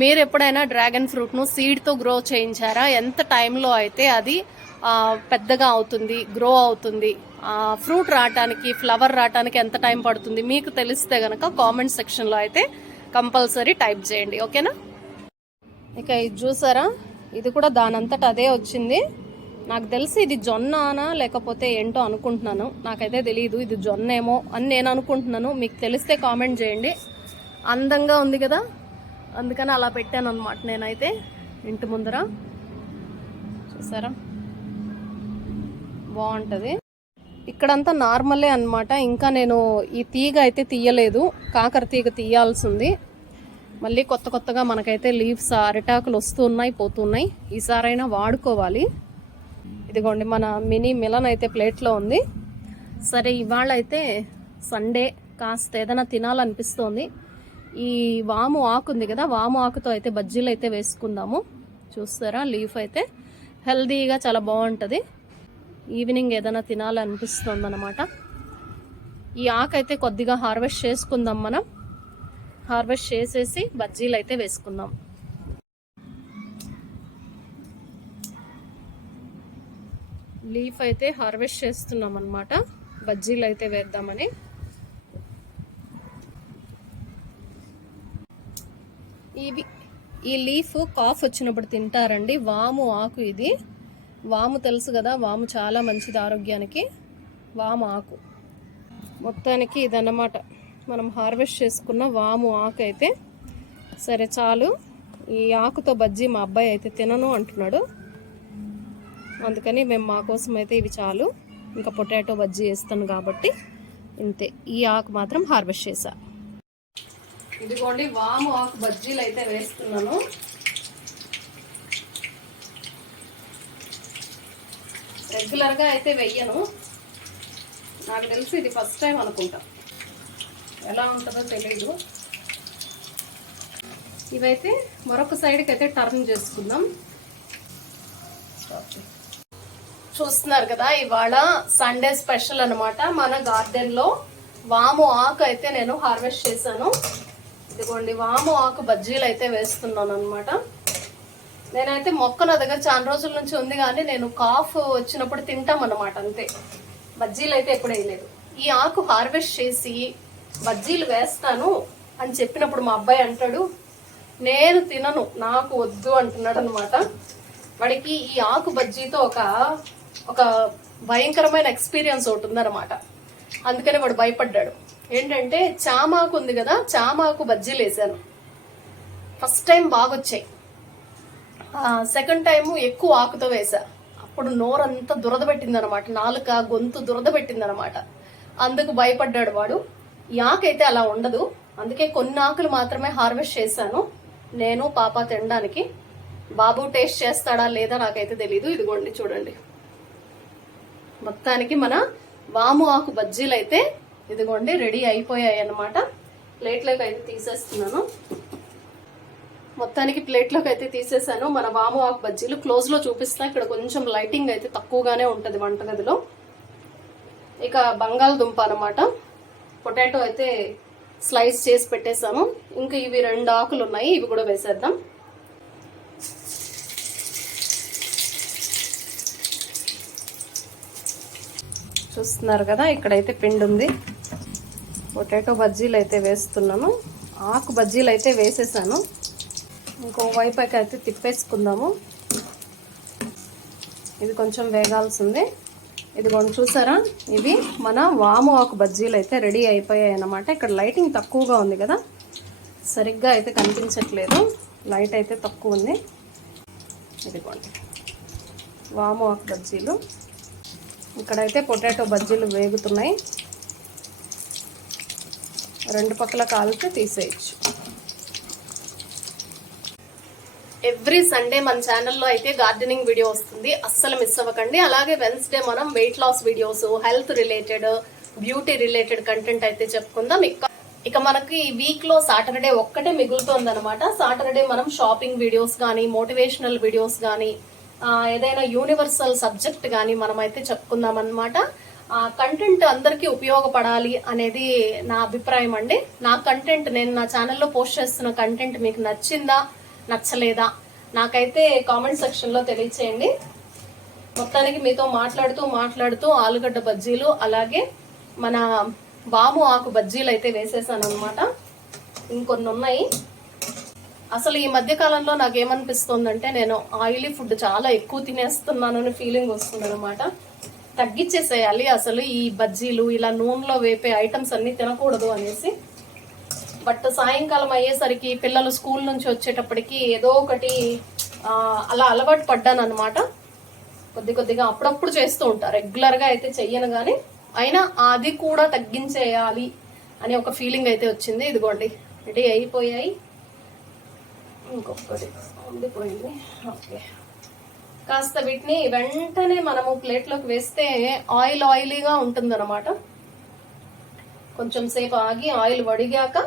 మీరు ఎప్పుడైనా dragon ఫ్రూట్ను సీడ్తో grow చేయించారా? ఎంత టైంలో అయితే అది పెద్దగా అవుతుంది, గ్రో అవుతుంది, ఫ్రూట్ రావటానికి, ఫ్లవర్ రావటానికి ఎంత టైం పడుతుంది మీకు తెలిస్తే గనక కామెంట్ సెక్షన్లో అయితే కంపల్సరీ టైప్ చేయండి, ఓకేనా? ఇక ఇది చూసారా, ఇది కూడా దానంతట అదే వచ్చింది. నాకు తెలిసి ఇది జొన్ననా లేకపోతే ఏంటో అనుకుంటున్నాను, నాకైతే తెలియదు. ఇది జొన్న ఏమో అని నేను అనుకుంటున్నాను. మీకు తెలిస్తే కామెంట్ చేయండి. అందంగా ఉంది కదా, అందుకని అలా పెట్టాను అనమాట నేనైతే ఇంటి ముందర. చూసారా, బాగుంటుంది. ఇక్కడంతా నార్మలే అనమాట. ఇంకా నేను ఈ తీగ అయితే తీయలేదు, కాకర తీగ తీయాల్సింది. మళ్ళీ కొత్త కొత్తగా మనకైతే లీవ్స్, అరిటాకులు వస్తూ ఉన్నాయి, పోతున్నాయి. ఈసారైనా వాడుకోవాలి. ఇదిగోండి, మన మినీ మిలన్ అయితే ప్లేట్లో ఉంది. సరే, ఇవాళ అయితే సండే, కాస్త ఏదైనా తినాలనిపిస్తోంది. ఈ వాము ఆకు ఉంది కదా, వాము ఆకుతో అయితే బజ్జీలు అయితే వేసుకుందాము. చూస్తారా, లీఫ్ అయితే హెల్దీగా చాలా బాగుంటుంది. ఈవినింగ్ ఏదైనా తినాలనిపిస్తుంది అనమాట. ఈ ఆకు అయితే కొద్దిగా హార్వెస్ట్ చేసుకుందాం మనం. హార్వెస్ట్ చేసేసి బజ్జీలు అయితే వేసుకుందాం. లీఫ్ అయితే హార్వెస్ట్ చేస్తున్నాం అనమాట, బజ్జీలు అయితే వేద్దామని. ఈ లీఫ్ కాఫ్ వచ్చినప్పుడు తింటారండి. వాము ఆకు ఇది. వాము తెలుసు కదా, వాము చాలా మంచిది ఆరోగ్యానికి. వాము ఆకు మొత్తానికి ఇదన్నమాట మనం హార్వెస్ట్ చేసుకున్న వాము ఆకు అయితే. సరే చాలు, ఈ ఆకుతో బజ్జీ మా అబ్బాయి అయితే తినను అంటున్నాడు, అందుకని మేము మా కోసం అయితే ఇవి చాలు. ఇంకా పొటాటో బజ్జీ వేస్తాను కాబట్టి ఇంతే. ఈ ఆకు మాత్రం హార్వెస్ట్ చేసా. ఇదిగోండి, వాము ఆకు బజ్జీలు అయితే వేస్తున్నాను. రెగ్యులర్గా అయితే వెయ్యను, నాకు తెలిసి ఇది ఫస్ట్ టైం అనుకుంటా. ఎలా ఉంటుందో తెలీదు. ఇవైతే మరొక సైడ్కి అయితే టర్న్ చేసుకుందాం. చూస్తున్నారు కదా, ఇవాళ సండే స్పెషల్ అనమాట. మన గార్డెన్లో వాము ఆకు అయితే నేను హార్వెస్ట్ చేశాను. ఇదిగోండి, వాము ఆకు బజ్జీలు అయితే వేస్తున్నాను అనమాట. నేనైతే మొక్క నా దగ్గర చాలా రోజుల నుంచి ఉంది, కానీ నేను కాఫ్ వచ్చినప్పుడు తింటాం అన్నమాట, అంతే. బజ్జీలు అయితే ఎప్పుడు వేయలేదు. ఈ ఆకు హార్వెస్ట్ చేసి బజ్జీలు వేస్తాను అని చెప్పినప్పుడు మా అబ్బాయి అంటాడు, నేను తినను, నాకు వద్దు అంటున్నాడు అనమాట. వాడికి ఈ ఆకు బజ్జీతో ఒక భయంకరమైన ఎక్స్పీరియన్స్ ఒకటి ఉందన్నమాట. అందుకని వాడు భయపడ్డాడు. ఏంటంటే, చామాకు ఉంది కదా, చామాకు బజ్జీలు వేసాను. ఫస్ట్ టైం బాగొచ్చాయి, సెకండ్ టైము ఎక్కువ ఆకుతో వేసా. అప్పుడు నోరంతా దురద పెట్టిందనమాట, నాలుక గొంతు దురద పెట్టిందనమాట. అందుకు భయపడ్డాడు వాడు. ఈ ఆకు అయితే అలా ఉండదు, అందుకే కొన్ని ఆకులు మాత్రమే హార్వెస్ట్ చేశాను, నేను పాప తినడానికి. బాబు టేస్ట్ చేస్తాడా లేదా నాకైతే తెలీదు. ఇదిగోండి చూడండి, మొత్తానికి మన వాము ఆకు బజ్జీలు అయితే ఇదిగోండి రెడీ అయిపోయాయి అన్నమాట. ప్లేట్లోకి అయితే తీసేస్తున్నాను. మొత్తానికి ప్లేట్లోకి అయితే తీసేసాను మన వాము ఆకు బజ్జీలు. క్లోజ్లో చూపిస్తా, ఇక్కడ కొంచెం లైటింగ్ అయితే తక్కువగానే ఉంటుంది వంటగదిలో. ఇక బంగాళదుంప అనమాట, పొటాటో అయితే స్లైస్ చేసి పెట్టేశాను. ఇంకా ఇవి 2 ఆకులు ఉన్నాయి, ఇవి కూడా వేసేద్దాం. చూస్తున్నారు కదా, ఇక్కడైతే పిండి ఉంది. పొటాటో బజ్జీలు అయితే వేస్తున్నాను, ఆకు బజ్జీలు అయితే వేసేసాను. ఇంకో వైపు అయితే తిప్పేసుకుందాము. ఇది కొంచెం వేగాల్సిందే. ఇది కొంచెం చూసారా, ఇవి మన వాము ఆకు బజ్జీలు అయితే రెడీ అయిపోయాయి అన్నమాట. ఇక్కడ లైటింగ్ తక్కువగా ఉంది కదా, సరిగ్గా అయితే కనిపించట్లేదు, లైట్ అయితే తక్కువ ఉంది. ఇదిగోండి వాము ఆకు బజ్జీలు. ఇక్కడైతే పొటాటో బజ్జీలు వేగుతున్నాయి, 2 పక్కల కాల్చి తీసేయచ్చు. ఎవ్రీ సండే మన ఛానల్లో అయితే గార్డెనింగ్ వీడియో వస్తుంది, అస్సలు మిస్ అవ్వకండి. అలాగే వెన్స్డే మనం weight loss videos, health related, beauty related content అయితే చెప్పుకుందాం. ఇక మనకి ఈ వీక్ లో సాటర్డే ఒక్కటే మిగులుతోంది అనమాట. సాటర్డే మనం షాపింగ్ వీడియోస్ కానీ, మోటివేషనల్ వీడియోస్ కానీ, ఏదైనా యూనివర్సల్ సబ్జెక్ట్ కానీ మనం అయితే చెప్పుకుందాం అనమాట. కంటెంట్ అందరికీ ఉపయోగపడాలి అనేది నా అభిప్రాయం అండి. నా కంటెంట్, నేను నా ఛానల్లో పోస్ట్ చేస్తున్న కంటెంట్ మీకు నచ్చిందా, నచ్చలేదా నాకైతే కామెంట్ సెక్షన్లో తెలియచేయండి. మొత్తానికి మీతో మాట్లాడుతూ ఆలుగడ్డ బజ్జీలు అలాగే మన వాము ఆకు బజ్జీలు అయితే వేసేసాను అనమాట. ఇంకొన్ని ఉన్నాయి. అసలు ఈ మధ్య కాలంలో నాకేమనిపిస్తుందంటే నేను ఆయిలీ ఫుడ్ చాలా ఎక్కువ తినేస్తున్నాను అని ఫీలింగ్ వస్తుంది అనమాట. తగ్గించేసేయాలి అసలు ఈ బజ్జీలు ఇలా నూనెలో వేపే ఐటమ్స్ అన్ని తినకూడదు అనేసి. బట్ సాయంకాలం అయ్యేసరికి పిల్లలు స్కూల్ నుంచి వచ్చేటప్పటికి ఏదో ఒకటి అలా అలవాటు పడ్డాను అనమాట. కొద్దిగా అప్పుడప్పుడు చేస్తూ ఉంటా, రెగ్యులర్గా అయితే చెయ్యను కానీ అయినా అది కూడా తగ్గించేయాలి అనే ఒక ఫీలింగ్ అయితే వచ్చింది. ఇదిగోండి రెడీ అయిపోయాయి. ఇంకొకటి ఉండిపోయింది. ఓకే, కాస్త వీటిని వెంటనే మనము ప్లేట్లోకి వేస్తే ఆయిలీగా ఉంటుందన్నమాట. కొంచెం సేపు ఆగి ఆయిల్ వడిగాక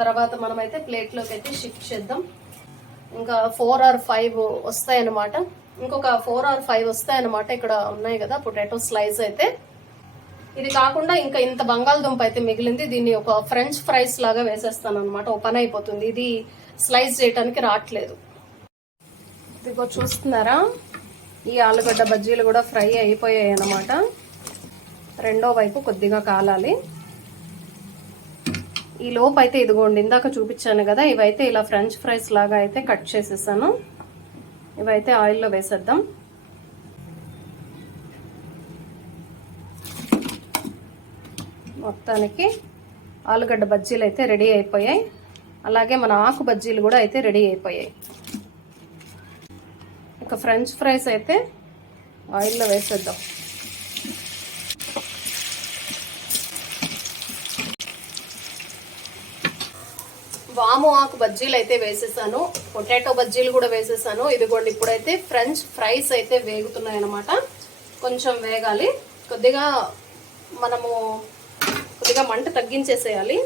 తర్వాత మనమైతే ప్లేట్లోకి అయితే షిఫ్ట్ చేద్దాం. ఇంకా 4 or 5 వస్తాయన్నమాట. ఇంకొక 4 or 5 వస్తాయన్నమాట. ఇక్కడ ఉన్నాయి కదా పొటాటో స్లైస్ అయితే. ఇది కాకుండా ఇంకా ఇంత బంగాళదుంప అయితే మిగిలింది. దీన్ని ఒక ఫ్రెంచ్ ఫ్రైస్ లాగా వేసేస్తాను అనమాట. ఓ పని అయిపోతుంది. ఇది స్లైస్ చేయడానికి రావట్లేదు. ఇదిగో చూస్తున్నారా, ఈ ఆలుగడ్డ బజ్జీలు కూడా ఫ్రై అయిపోయాయి అన్నమాట. రెండో వైపు కొద్దిగా కాలాలి. ఈ లోపు అయితే ఇదిగోండి ఇందాక చూపించాను కదా, ఇవైతే ఇలా ఫ్రెంచ్ ఫ్రైస్ లాగా అయితే కట్ చేసేసాను. ఇవైతే ఆయిల్లో వేసేద్దాం. మొత్తానికి ఆలుగడ్డ బజ్జీలు అయితే రెడీ అయిపోయాయి. అలాగే మన ఆకు బజ్జీలు కూడా అయితే రెడీ అయిపోయాయి. ఇక ఫ్రెంచ్ ఫ్రైస్ అయితే ఆయిల్లో వేసేద్దాం. వాము ఆకు బజ్జీలు అయితే వేసేసాను, పొటాటో బజ్జీలు కూడా వేసేసాను. ఇదిగోండి ఇప్పుడైతే ఫ్రెంచ్ ఫ్రైస్ అయితే వేగుతున్నాయి అన్నమాట. కొంచెం వేగాలి. కొద్దిగా మంట తగ్గించేసేయాలి.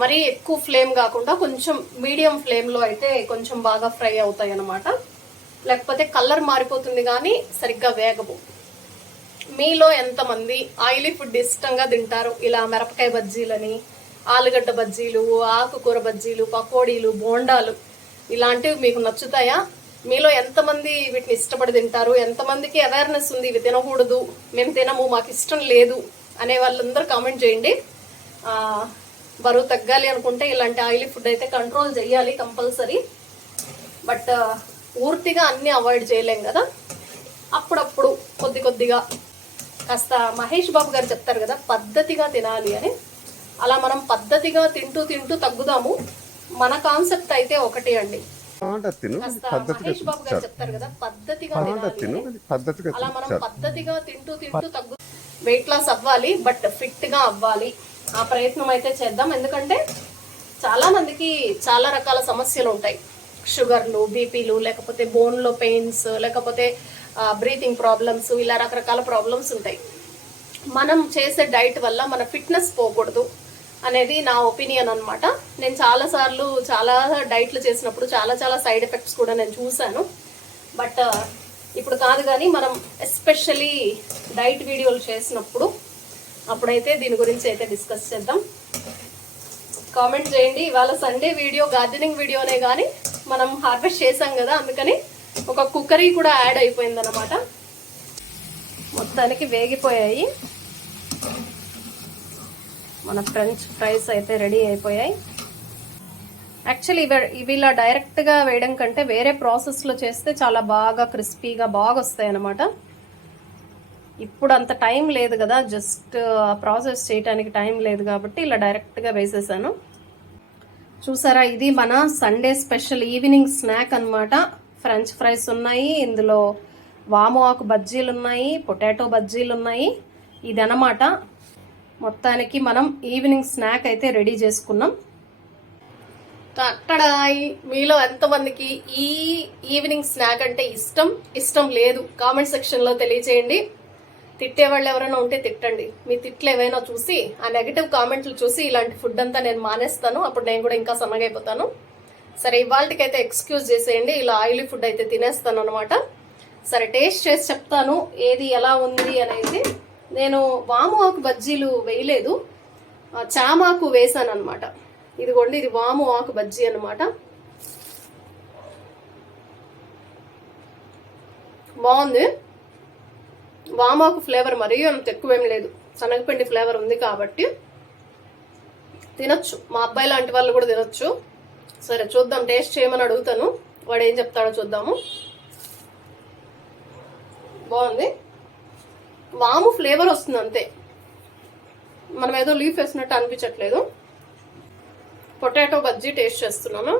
మరీ ఎక్కువ ఫ్లేమ్ కాకుండా కొంచెం మీడియం ఫ్లేమ్లో అయితే కొంచెం బాగా ఫ్రై అవుతాయి అన్నమాట. లేకపోతే కలర్ మారిపోతుంది కానీ సరిగ్గా వేగవు. మీలో ఎంతమంది ఆయిలీ ఫుడ్ ఇష్టంగా తింటారు? ఇలా మిరపకాయ బజ్జీలని, ఆలుగడ్డ బజ్జీలు, ఆకుకూర బజ్జీలు, పకోడీలు, బోండాలు ఇలాంటివి మీకు నచ్చుతాయా? మీలో ఎంతమంది వీటిని ఇష్టపడి తింటారు? ఎంతమందికి అవేర్నెస్ ఉంది ఇవి తినకూడదు, మేము తినము, మాకు ఇష్టం లేదు అనే వాళ్ళందరూ కామెంట్ చేయండి. బరువు తగ్గాలి అనుకుంటే ఇలాంటి ఆయిలీ ఫుడ్ అయితే కంట్రోల్ చేయాలి కంపల్సరీ. బట్ పూర్తిగా అన్నీ అవాయిడ్ చేయలేం కదా. అప్పుడప్పుడు కొద్దిగా కాస్త మహేష్ బాబు గారు చెప్తారు కదా పద్ధతిగా తినాలి అని. అలా మనం పద్ధతిగా తింటూ తగ్గుదాము. మన కాన్సెప్ట్ అయితే ఒకటి అండి, మహేష్ బాబు గారు చెప్తారు కదా పద్ధతిగా తినాలి. అలా మనం పద్ధతిగా తింటూ తగ్గు వెయిట్ లాస్ అవ్వాలి, బట్ ఫిట్ గా అవ్వాలి. ఆ ప్రయత్నం అయితే చేద్దాం. ఎందుకంటే చాలా మందికి చాలా రకాల సమస్యలు ఉంటాయి. షుగర్లు, బీపీలు, లేకపోతే బోన్లో పెయిన్స్, లేకపోతే బ్రీతింగ్ ప్రాబ్లమ్స్, ఇలా రకరకాల ప్రాబ్లమ్స్ ఉంటాయి. మనం చేసే డైట్ వల్ల మన ఫిట్నెస్ పోకూడదు అనేది నా ఒపీనియన్ అనమాట. నేను చాలా డైట్లు చేసినప్పుడు చాలా సైడ్ ఎఫెక్ట్స్ కూడా నేను చూశాను. బట్ ఇప్పుడు కాదు కానీ మనం ఎస్పెషల్లీ డైట్ వీడియోలు చేసినప్పుడు అప్పుడైతే దీని గురించి అయితే డిస్కస్ చేద్దాం. కామెంట్ చేయండి. ఇవాళ సండే వీడియో గార్డెనింగ్ వీడియోనే కానీ మనం హార్వెస్ట్ చేసాం కదా, అందుకని ఒక కుక్కరీ కూడా యాడ్ అయిపోయింది అనమాట. మొత్తానికి వేగిపోయాయి. మన ఫ్రెంచ్ ఫ్రైస్ అయితే రెడీ అయిపోయాయి. యాక్చువల్లీ ఇవి ఇలా డైరెక్ట్గా వేయడం కంటే వేరే ప్రాసెస్లో చేస్తే చాలా బాగా క్రిస్పీగా బాగా వస్తాయి అన్నమాట. ఇప్పుడు అంత టైం లేదు కదా, జస్ట్ ప్రాసెస్ చేయడానికి టైం లేదు కాబట్టి ఇలా డైరెక్ట్గా వేసేసాను. చూసారా, ఇది మన సండే స్పెషల్ ఈవినింగ్ స్నాక్ అన్నమాట. ఫ్రెంచ్ ఫ్రైస్ ఉన్నాయి, ఇందులో వాము ఆకు బజ్జీలు ఉన్నాయి, పొటాటో బజ్జీలు ఉన్నాయి. ఇది అన్నమాట. మొత్తానికి మనం ఈవినింగ్ స్నాక్ అయితే రెడీ చేసుకున్నాం. అట్టడాయి, మీలో ఎంతమందికి ఈ ఈవినింగ్ స్నాక్ అంటే ఇష్టం లేదు కామెంట్ సెక్షన్లో తెలియచేయండి. తిట్టేవాళ్ళు ఎవరైనా ఉంటే తిట్టండి. మీ తిట్లు ఏవైనా చూసి ఆ నెగటివ్ కామెంట్లు చూసి ఇలాంటి ఫుడ్ అంతా నేను మానేస్తాను. అప్పుడు నేను కూడా ఇంకా సన్నగా అయిపోతాను. సరే, ఇవాళకైతే ఎక్స్క్యూజ్ చేసేయండి. ఇలా ఆయిలీ ఫుడ్ అయితే తినేస్తాను అనమాట. సరే, టేస్ట్ చేసి చెప్తాను ఏది ఎలా ఉంది అనేది. నేను వాము ఆకు బజ్జీలు వేయలేదు, చామాకు వేసాను అనమాట. ఇదిగోండి, ఇది వాము ఆకు బజ్జీ అనమాట. బాగుంది. వామాకు ఫ్లేవర్ మరీ అంత ఎక్కువేం లేదు, శనగపిండి ఫ్లేవర్ ఉంది కాబట్టి తినొచ్చు. మా అబ్బాయి లాంటి వాళ్ళు కూడా తినొచ్చు. సరే చూద్దాం, టేస్ట్ చేయమని అడుగుతాను, వాడు ఏం చెప్తాడో చూద్దాము. బాగుంది, వాము ఫ్లేవర్ వస్తుంది అంతే, మనం ఏదో లీఫ్ వేసినట్టు అనిపించట్లేదు. పొటాటో బజ్జీ టేస్ట్ చేస్తున్నాను.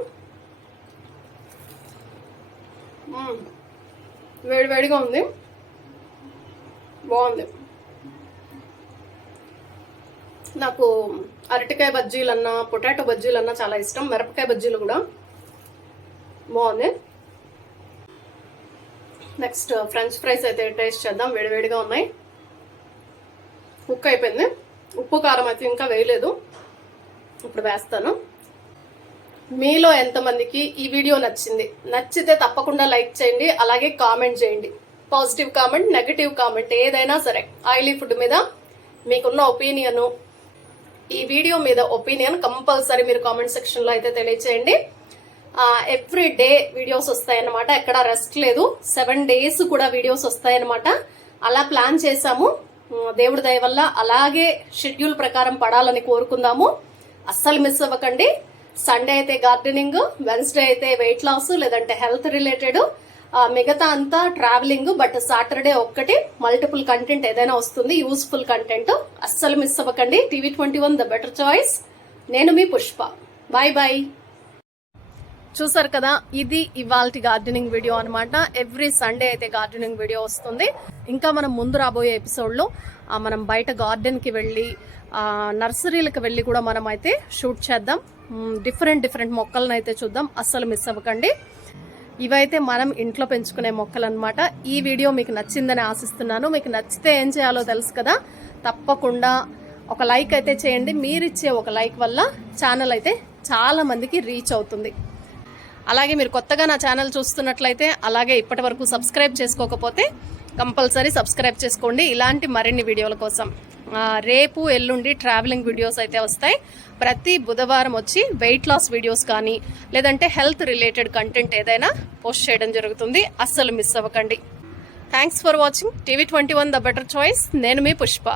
వేడివేడిగా ఉంది, బాగుంది. నాకు అరటికాయ బజ్జీలన్నా పొటాటో బజ్జీలన్నా చాలా ఇష్టం, మిరపకాయ బజ్జీలు కూడా బాగుంది. నెక్స్ట్ ఫ్రెంచ్ ఫ్రైస్ అయితే టేస్ట్ చేద్దాం. వేడివేడిగా ఉన్నాయి, కుక్ అయిపోయింది. ఉప్పు కారం అయితే ఇంకా వేయలేదు, ఇప్పుడు వేస్తాను. మీలో ఎంతమందికి ఈ వీడియో నచ్చితే తప్పకుండా లైక్ చేయండి, అలాగే కామెంట్ చేయండి. పాజిటివ్ కామెంట్, నెగటివ్ కామెంట్ ఏదైనా సరే. ఆయిలీ ఫుడ్ మీద మీకున్న ఒపీనియన్, ఈ వీడియో మీద ఒపీనియన్ కంపల్సరీ మీరు కామెంట్ సెక్షన్ లో అయితే తెలియచేయండి. ఎవ్రీ డే వీడియోస్ వస్తాయన్నమాట, ఎక్కడ రెస్ట్ లేదు. 7 days కూడా వీడియోస్ వస్తాయన్నమాట. అలా ప్లాన్ చేశాము, దేవుడి దయ వల్ల అలాగే షెడ్యూల్ ప్రకారం పడాలని కోరుకుందాము. అస్సలు మిస్ అవ్వకండి. సండే అయితే గార్డెనింగ్, వెన్స్డే అయితే వెయిట్ లాస్ లేదంటే హెల్త్ రిలేటెడ్, మిగతా అంతా ట్రావెలింగ్. బట్ సాటర్డే ఒక్కటి మల్టిపుల్ కంటెంట్ ఏదైనా వస్తుంది, యూస్ఫుల్ కంటెంట్. అస్సలు మిస్ అవ్వకండి. TV21 the better choice. నేను మీ పుష్ప. Bye bye. చూసారు కదా, ఇది ఇవాల్టి గార్డెనింగ్ వీడియో అనమాట. ఎవ్రీ సండే అయితే గార్డెనింగ్ వీడియో వస్తుంది. ఇంకా మనం ముందు రాబోయే ఎపిసోడ్లో మనం బయట గార్డెన్కి వెళ్ళి నర్సరీలకు వెళ్ళి కూడా మనం అయితే షూట్ చేద్దాం. డిఫరెంట్ మొక్కలను అయితే చూద్దాం. అస్సలు మిస్ అవ్వకండి. ఇవైతే మనం ఇంట్లో పెంచుకునే మొక్కలు అనమాట. ఈ వీడియో మీకు నచ్చిందని ఆశిస్తున్నాను. మీకు నచ్చితే ఏం చేయాలో తెలుసు కదా, తప్పకుండా ఒక లైక్ అయితే చేయండి. మీరిచ్చే ఒక లైక్ వల్ల ఛానల్ అయితే చాలా మందికి రీచ్ అవుతుంది. అలాగే మీరు కొత్తగా నా ఛానల్ చూస్తున్నట్లయితే, అలాగే ఇప్పటి వరకు సబ్స్క్రైబ్ చేసుకోకపోతే కంపల్సరీ సబ్స్క్రైబ్ చేసుకోండి ఇలాంటి మరిన్ని వీడియోల కోసం. రేపు ఎల్లుండి ట్రావెలింగ్ వీడియోస్ అయితే వస్తాయి. ప్రతి బుధవారం వచ్చి వెయిట్ లాస్ వీడియోస్ కానీ లేదంటే హెల్త్ రిలేటెడ్ కంటెంట్ ఏదైనా పోస్ట్ చేయడం జరుగుతుంది. అస్సలు మిస్ అవ్వకండి. Thanks for watching TV21 the better choice. నేను మీ పుష్ప.